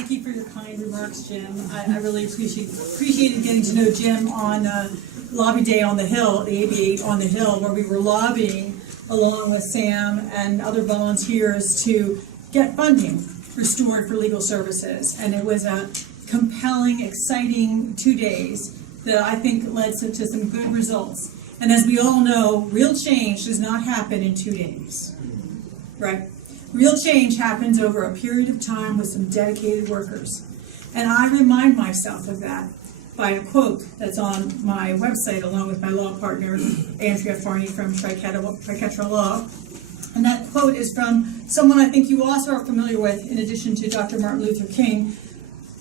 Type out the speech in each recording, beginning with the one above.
Thank you for your kind remarks, Jim. I really appreciated getting to know Jim on Lobby Day on the Hill, the AB8 on the Hill, where we were lobbying along with Sam and other volunteers to get funding restored for legal services. And it was a compelling, exciting 2 days that I think led to some good results. And as we all know, real change does not happen in 2 days, right? Real change happens over a period of time with some dedicated workers. And I remind myself of that by a quote that's on my website along with my law partner, Andrea Farney from Triquetra Law. And that quote is from someone I think you also are familiar with, in addition to Dr. Martin Luther King,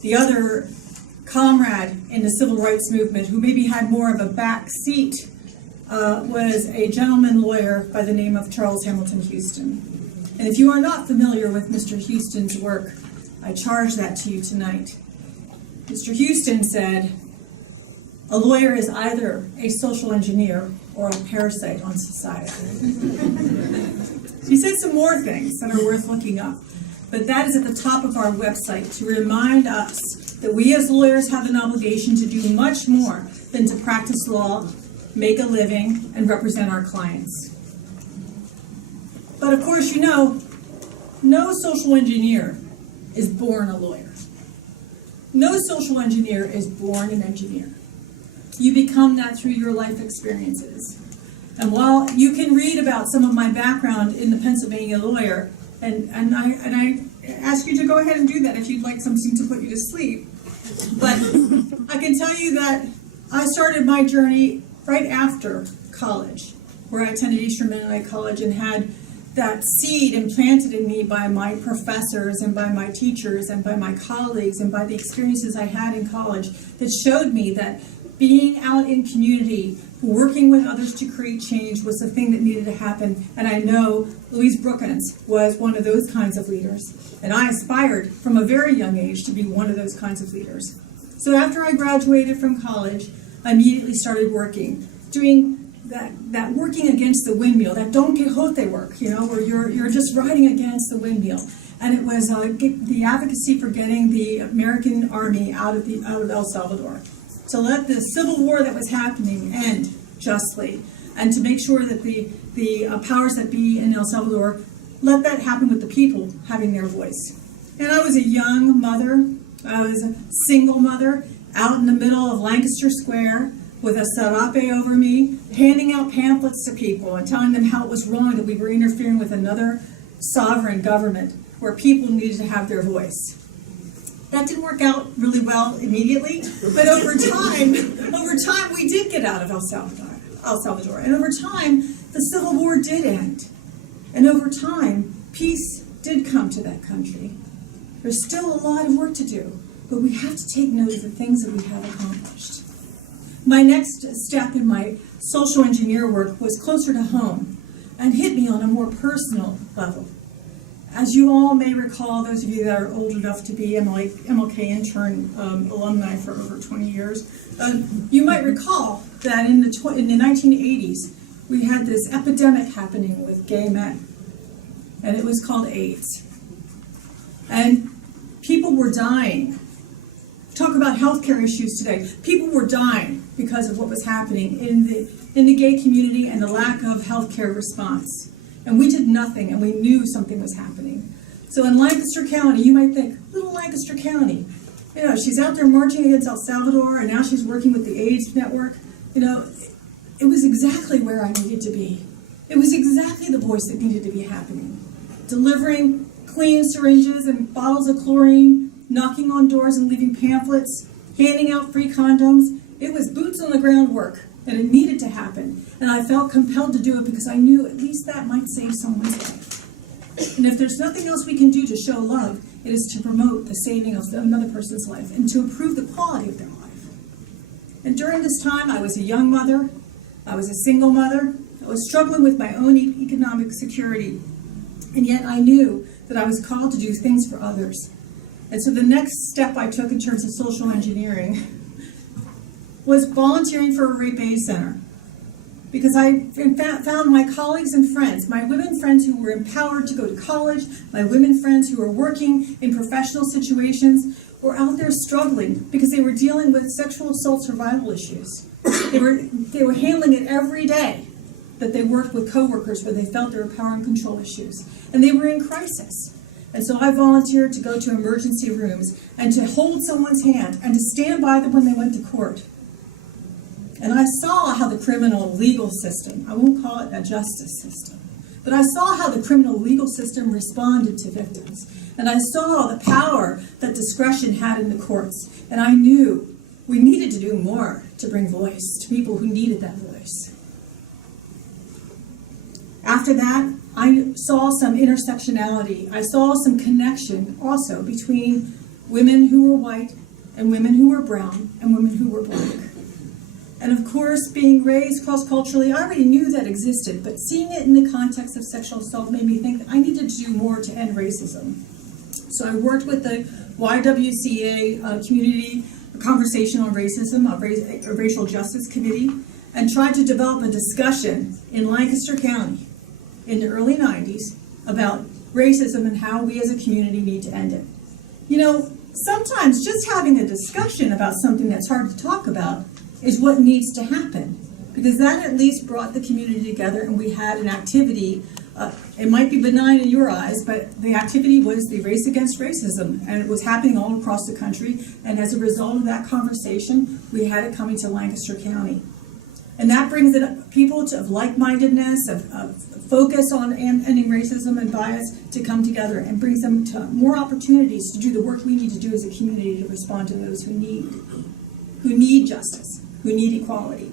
the other comrade in the civil rights movement who maybe had more of a back seat, was a gentleman lawyer by the name of Charles Hamilton Houston. And if you are not familiar with Mr. Houston's work, I charge that to you tonight. Mr. Houston said, a lawyer is either a social engineer or a parasite on society. He said some more things that are worth looking up, but that is at the top of our website to remind us that we as lawyers have an obligation to do much more than to practice law, make a living, and represent our clients. But of course, you know, no social engineer is born a lawyer. No social engineer is born an engineer. You become that through your life experiences. And while you can read about some of my background in the Pennsylvania lawyer, and I ask you to go ahead and do that if you'd like something to put you to sleep. But I can tell you that I started my journey right after college, where I attended Eastern Mennonite College and had that seed implanted in me by my professors and by my teachers and by my colleagues and by the experiences I had in college that showed me that being out in community, working with others to create change was the thing that needed to happen. And I know Louise Brookins was one of those kinds of leaders. And I aspired from a very young age to be one of those kinds of leaders. So after I graduated from college, I immediately started working, doing that working against the windmill, that Don Quixote work, you know, where you're just riding against the windmill. And it was the advocacy for getting the American army out of El Salvador, to let the civil war that was happening end justly, and to make sure that the powers that be in El Salvador let that happen with the people having their voice. And I was a young mother, I was a single mother, out in the middle of Lancaster Square, with a serape over me, handing out pamphlets to people and telling them how it was wrong that we were interfering with another sovereign government where people needed to have their voice. That didn't work out really well immediately, but over time we did get out of El Salvador. And over time, the Civil War did end. And over time, peace did come to that country. There's still a lot of work to do, but we have to take note of the things that we have accomplished. My next step in my social engineer work was closer to home and hit me on a more personal level. As you all may recall, those of you that are old enough to be MLK Intern alumni for over 20 years, you might recall that in the 1980s, we had this epidemic happening with gay men, and it was called AIDS. And people were dying. Talk about healthcare issues today. People were dying because of what was happening in the gay community and the lack of healthcare response. And we did nothing, and we knew something was happening. So in Lancaster County, you might think, little Lancaster County, you know, she's out there marching against El Salvador, and now she's working with the AIDS network. You know, it was exactly where I needed to be. It was exactly the voice that needed to be happening. Delivering clean syringes and bottles of chlorine, knocking on doors and leaving pamphlets, handing out free condoms. It was boots on the ground work, and it needed to happen. And I felt compelled to do it because I knew at least that might save someone's life. And if there's nothing else we can do to show love, it is to promote the saving of another person's life and to improve the quality of their life. And during this time, I was a young mother, I was a single mother, I was struggling with my own economic security, and yet I knew that I was called to do things for others. And so the next step I took in terms of social engineering was volunteering for a rape aid center. because I found my colleagues and friends, my women friends who were empowered to go to college, my women friends who were working in professional situations, were out there struggling because they were dealing with sexual assault survival issues. They were handling it every day, that they worked with coworkers where they felt there were power and control issues. And they were in crisis. And so I volunteered to go to emergency rooms and to hold someone's hand and to stand by them when they went to court. And I saw how the criminal legal system, I won't call it a justice system, but I saw how the criminal legal system responded to victims. And I saw the power that discretion had in the courts. And I knew we needed to do more to bring voice to people who needed that voice. After that, I saw some intersectionality. I saw some connection also between women who were white and women who were brown and women who were black. And of course, being raised cross-culturally, I already knew that existed, but seeing it in the context of sexual assault made me think that I needed to do more to end racism. So I worked with the YWCA community conversation on racism, a racial justice committee, and tried to develop a discussion in Lancaster County in the early 90s about racism and how we as a community need to end it. You know, sometimes just having a discussion about something that's hard to talk about is what needs to happen, because that at least brought the community together and we had an activity. It might be benign in your eyes, but the activity was the Race Against Racism, and it was happening all across the country, and as a result of that conversation, we had it coming to Lancaster County. And that brings people of like-mindedness, of focus on ending racism and bias to come together and brings them to more opportunities to do the work we need to do as a community to respond to those who need justice, who need equality.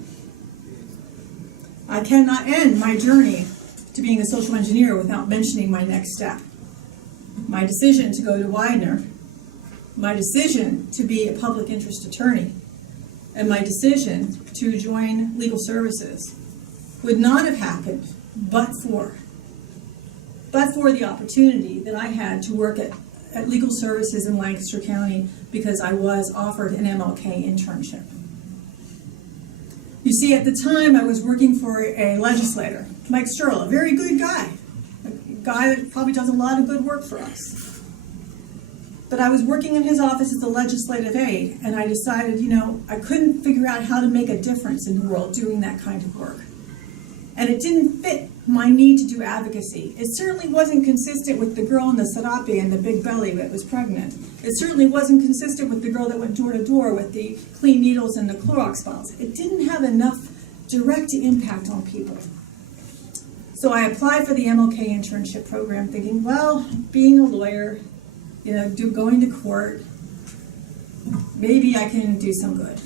I cannot end my journey to being a social engineer without mentioning my next step. My decision to go to Widener, my decision to be a public interest attorney, and my decision to join legal services would not have happened but for the opportunity that I had to work at legal services in Lancaster County because I was offered an MLK internship. You see, at the time I was working for a legislator, Mike Sturl, a very good guy, a guy that probably does a lot of good work for us. But I was working in his office as a legislative aide, and I decided, I couldn't figure out how to make a difference in the world doing that kind of work. And it didn't fit my need to do advocacy. It certainly wasn't consistent with the girl in the sarape and the big belly that was pregnant. It certainly wasn't consistent with the girl that went door to door with the clean needles and the Clorox bottles. It didn't have enough direct impact on people. So I applied for the MLK Internship program thinking, well, being a lawyer, going to court, maybe I can do some good.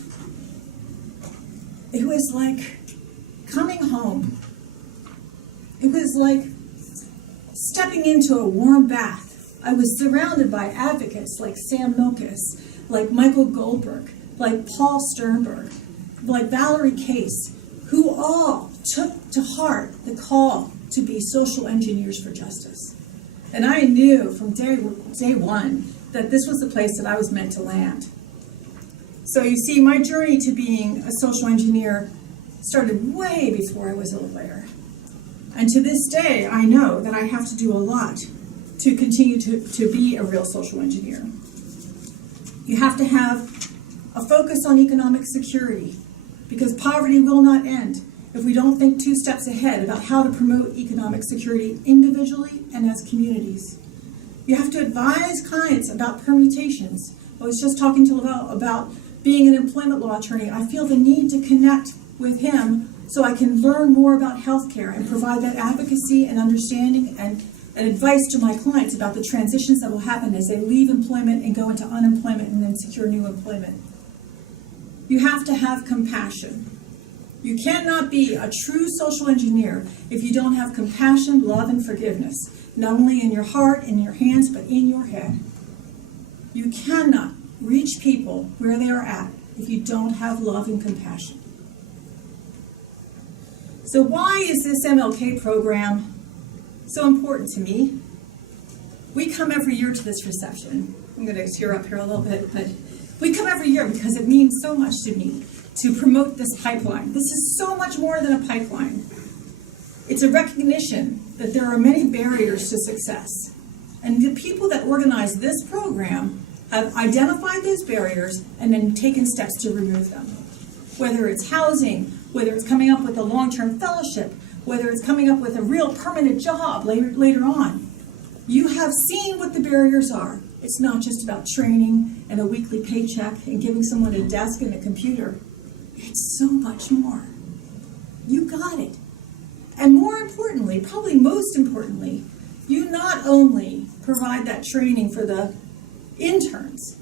It was like coming home. It was like stepping into a warm bath. I was surrounded by advocates like Sam Milkus, like Michael Goldberg, like Paul Sternberg, like Valerie Case, who all took to heart the call to be social engineers for justice. And I knew from day one that this was the place that I was meant to land. So you see, my journey to being a social engineer started way before I was a lawyer. And to this day, I know that I have to do a lot to continue to be a real social engineer. You have to have a focus on economic security, because poverty will not end if we don't think 2 steps ahead about how to promote economic security individually and as communities. You have to advise clients about permutations. I was just talking to Lavelle about being an employment law attorney. I feel the need to connect with him so I can learn more about healthcare and provide that advocacy and understanding and advice to my clients about the transitions that will happen as they leave employment and go into unemployment and then secure new employment. You have to have compassion. You cannot be a true social engineer if you don't have compassion, love, and forgiveness, not only in your heart, in your hands, but in your head. You cannot reach people where they are at if you don't have love and compassion. So why is this MLK program so important to me? We come every year to this reception. I'm going to tear up here a little bit, but we come every year because it means so much to me. to promote this pipeline. This is so much more than a pipeline. It's a recognition that there are many barriers to success. And the people that organize this program have identified those barriers and then taken steps to remove them. Whether it's housing, whether it's coming up with a long-term fellowship, whether it's coming up with a real permanent job later on. You have seen what the barriers are. It's not just about training and a weekly paycheck and giving someone a desk and a computer. It's so much more. You got it. And more importantly, probably most importantly, you not only provide that training for the interns,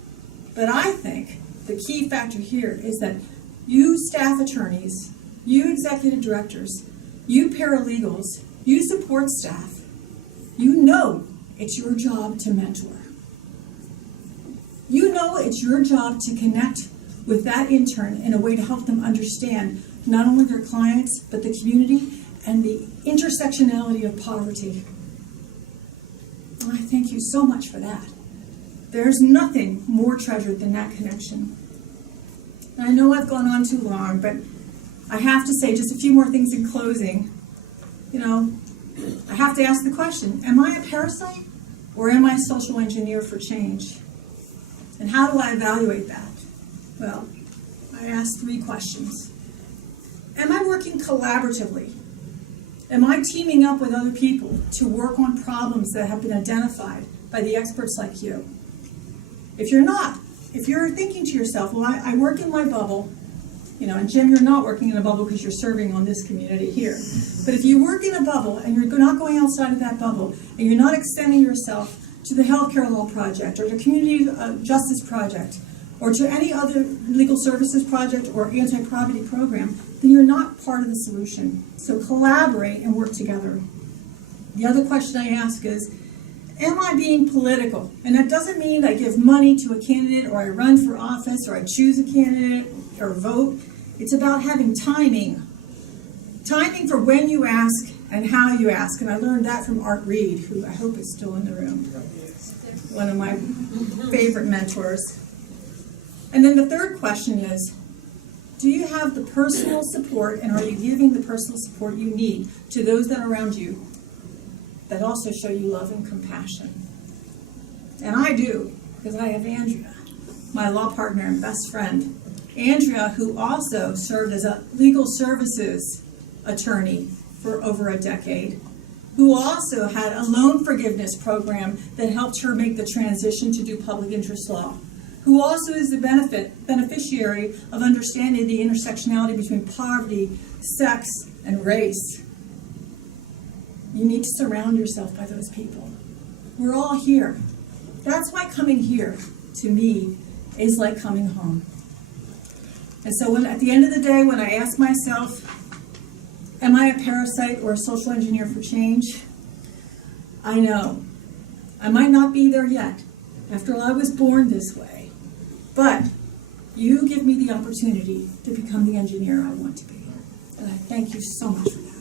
but I think the key factor here is that you staff attorneys, you executive directors, you paralegals, you support staff, you know it's your job to mentor. You know it's your job to connect with that intern in a way to help them understand not only their clients, but the community and the intersectionality of poverty. And I thank you so much for that. There's nothing more treasured than that connection. And I know I've gone on too long, but I have to say just a few more things in closing. You know, I have to ask the question, am I a parasite or am I a social engineer for change? And how do I evaluate that? Well, I asked 3 questions. Am I working collaboratively? Am I teaming up with other people to work on problems that have been identified by the experts like you? If you're not, if you're thinking to yourself, well, I work in my bubble, you know, and Jim, you're not working in a bubble because you're serving on this community here. But if you work in a bubble and you're not going outside of that bubble and you're not extending yourself to the Healthcare Law Project or the Community Justice Project or to any other legal services project or anti-poverty program, then you're not part of the solution. So collaborate and work together. The other question I ask is, am I being political? And that doesn't mean I give money to a candidate or I run for office or I choose a candidate or vote. It's about having timing. Timing for when you ask and how you ask. And I learned that from Art Reed, who I hope is still in the room. One of my favorite mentors. And then the third question is, do you have the personal support and are you giving the personal support you need to those that are around you that also show you love and compassion? And I do, because I have Andrea, my law partner and best friend. Andrea, who also served as a legal services attorney for over a decade, who also had a loan forgiveness program that helped her make the transition to do public interest law, who also is the beneficiary of understanding the intersectionality between poverty, sex, and race. You need to surround yourself by those people. We're all here. That's why coming here, to me, is like coming home. And so at the end of the day, when I ask myself, am I a parasite or a social engineer for change? I know. I might not be there yet. After all, I was born this way. But you give me the opportunity to become the engineer I want to be. And I thank you so much for that.